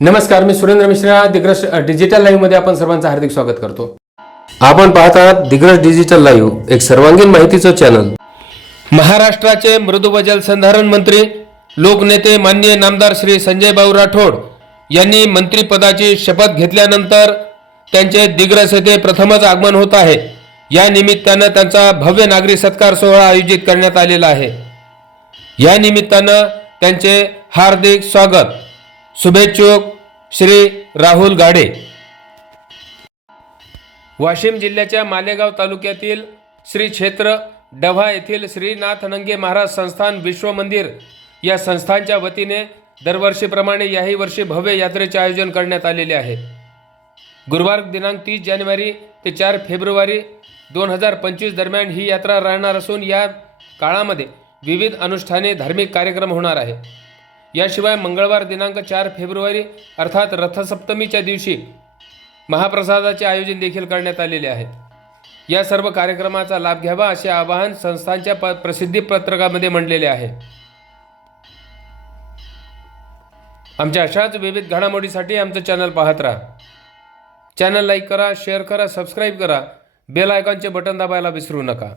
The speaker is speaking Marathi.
नमस्कार मी सुरेंद्र मिश्रा. दिग्रस डिजिटल लाईव्हमध्ये आपण सर्वांचं हार्दिक स्वागत करतो. आपण पाहत आहात दिग्रस डिजिटल लाईव्ह एक सर्वांगीण माहितीचं चॅनल. महाराष्ट्राचे मृदू संधारण जलसंधारण मंत्री लोकनेते माननीय नामदार श्री संजय भाऊ राठोड यांनी मंत्रीपदाची शपथ घेतल्यानंतर त्यांचे दिग्रस येथे प्रथमच आगमन होत आहे. या निमित्तानं त्यांचा भव्य नागरी सत्कार सोहळा आयोजित करण्यात आलेला आहे. या निमित्तानं त्यांचे हार्दिक स्वागत. शुभेच्छुक श्री राहुल गाडे. वाशिम जिल्ह्याच्या मालेगाव तालुक्यातील श्री क्षेत्र डव्हा येथील श्रीनाथ नंगे महाराज संस्थान विश्व मंदिर या संस्थांच्या वतीने दरवर्षीप्रमाणे याही वर्षी भव्य यात्रेचे आयोजन करण्यात आलेले आहे. गुरुवार दिनांक तीस जानेवारी ते चार फेब्रुवारी दोन हजार पंचवीस दरम्यान ही यात्रा राहणार असून या काळामध्ये विविध अनुष्ठाने धार्मिक कार्यक्रम होणार आहे. याशिवाय मंगळवार दिनांक चार फेब्रुवारी अर्थात रथसप्तमीच्या दिवशी महाप्रसादाचे आयोजन देखील करण्यात आलेले आहे. या सर्व कार्यक्रमाचा लाभ घ्यावा असे आवाहन संस्थांच्या प प्रसिद्धी पत्रकामध्ये म्हणलेले आहे. आमच्या अशाच विविध घडामोडीसाठी आमचं चॅनल पाहत राहा. चॅनल लाईक करा शेअर करा सबस्क्राईब करा. बेल आयकॉनचे बटन दाबायला विसरू नका.